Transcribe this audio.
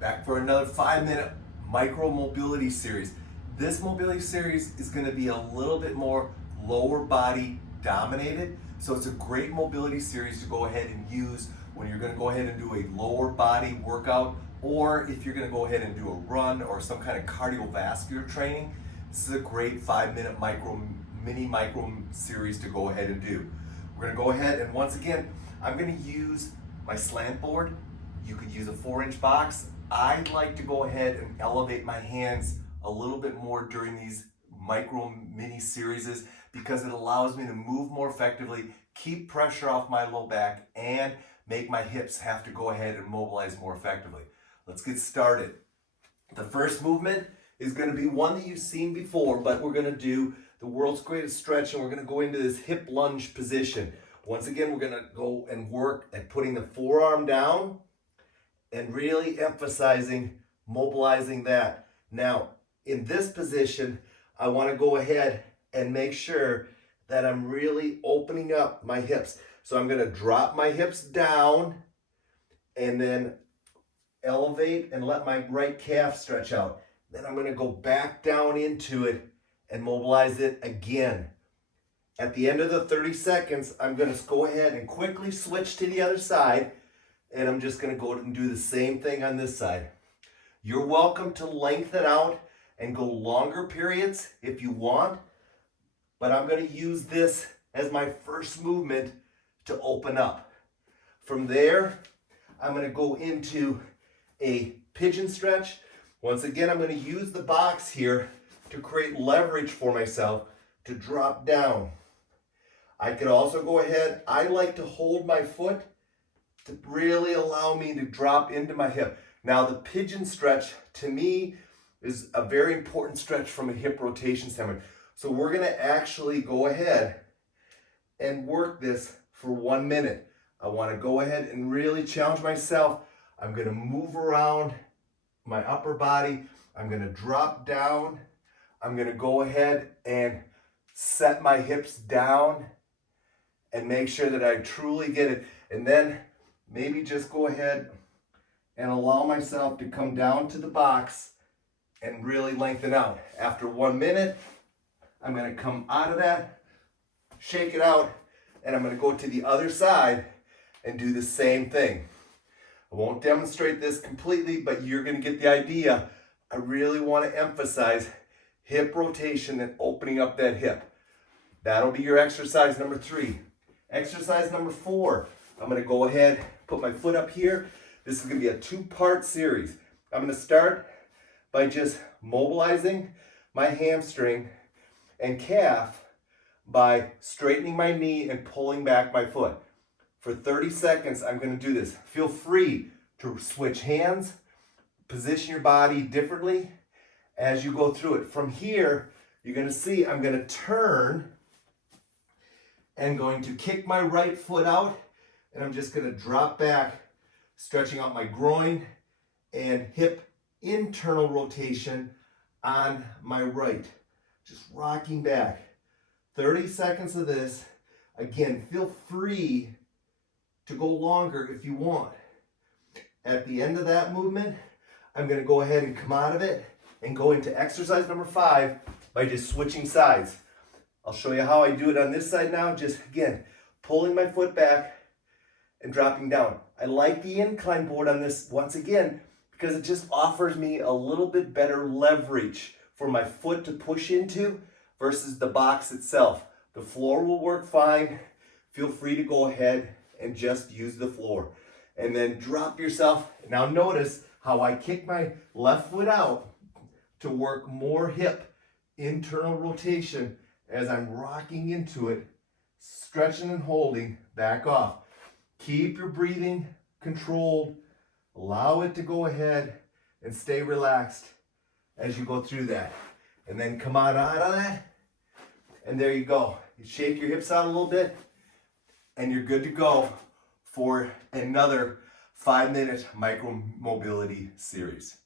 Back for another 5-minute micro mobility series. This mobility series is going to be a little bit more lower body dominated. So it's a great mobility series to go ahead and use when you're going to go ahead and do a lower body workout, or if you're going to go ahead and do a run or some kind of cardiovascular training. This is a great 5-minute mini micro series to go ahead and do. We're going to go ahead and once again, I'm going to use my slant board. You could use a 4-inch box. I'd like to go ahead and elevate my hands a little bit more during these micro mini series because it allows me to move more effectively, keep pressure off my low back, and make my hips have to go ahead and mobilize more effectively. Let's get started. The first movement is going to be one that you've seen before, but we're going to do the world's greatest stretch, and we're going to go into this hip lunge position. Once again, we're going to go and work at putting the forearm down and really emphasizing mobilizing that. Now, in this position, I want to go ahead and make sure that I'm really opening up my hips. So I'm going to drop my hips down and then elevate and let my right calf stretch out. Then I'm going to go back down into it and mobilize it again. At the end of the 30 seconds, I'm going to go ahead and quickly switch to the other side, and I'm just going to go and do the same thing on this side. You're welcome to lengthen out and go longer periods if you want, but I'm going to use this as my first movement to open up. From there, I'm going to go into a pigeon stretch. Once again, I'm going to use the box here to create leverage for myself to drop down. I could also go ahead, I like to hold my foot to really allow me to drop into my hip. Now the pigeon stretch to me is a very important stretch from a hip rotation standpoint. So we're going to actually go ahead and work this for 1 minute. I want to go ahead and really challenge myself. I'm going to move around my upper body. I'm going to drop down. I'm going to go ahead and set my hips down and make sure that I truly get it. And then maybe just go ahead and allow myself to come down to the box and really lengthen out. After 1 minute, I'm going to come out of that, shake it out, and I'm going to go to the other side and do the same thing. I won't demonstrate this completely, but you're going to get the idea. I really want to emphasize hip rotation and opening up that hip. That'll be your exercise number 3. Exercise number 4, I'm going to go ahead, put my foot up here. This is going to be a 2-part series. I'm going to start by just mobilizing my hamstring and calf by straightening my knee and pulling back my foot. For 30 seconds, I'm going to do this. Feel free to switch hands, position your body differently as you go through it. From here, you're going to see I'm going to turn and going to kick my right foot out, and I'm just going to drop back, stretching out my groin and hip internal rotation on my right. Just rocking back. 30 seconds of this. Again, feel free to go longer if you want. At the end of that movement, I'm going to go ahead and come out of it and go into exercise number 5 by just switching sides. I'll show you how I do it on this side now. Just again, pulling my foot back and dropping down. I like the incline board on this once again because it just offers me a little bit better leverage for my foot to push into versus the box itself. The floor will work fine. Feel free to go ahead and just use the floor. And then drop yourself. Now notice how I kick my left foot out to work more hip internal rotation as I'm rocking into it, stretching and holding, back off. Keep your breathing controlled. Allow it to go ahead and stay relaxed as you go through that. And then come out of that. And there you go. You shake your hips out a little bit and you're good to go for another 5-minute micro mobility series.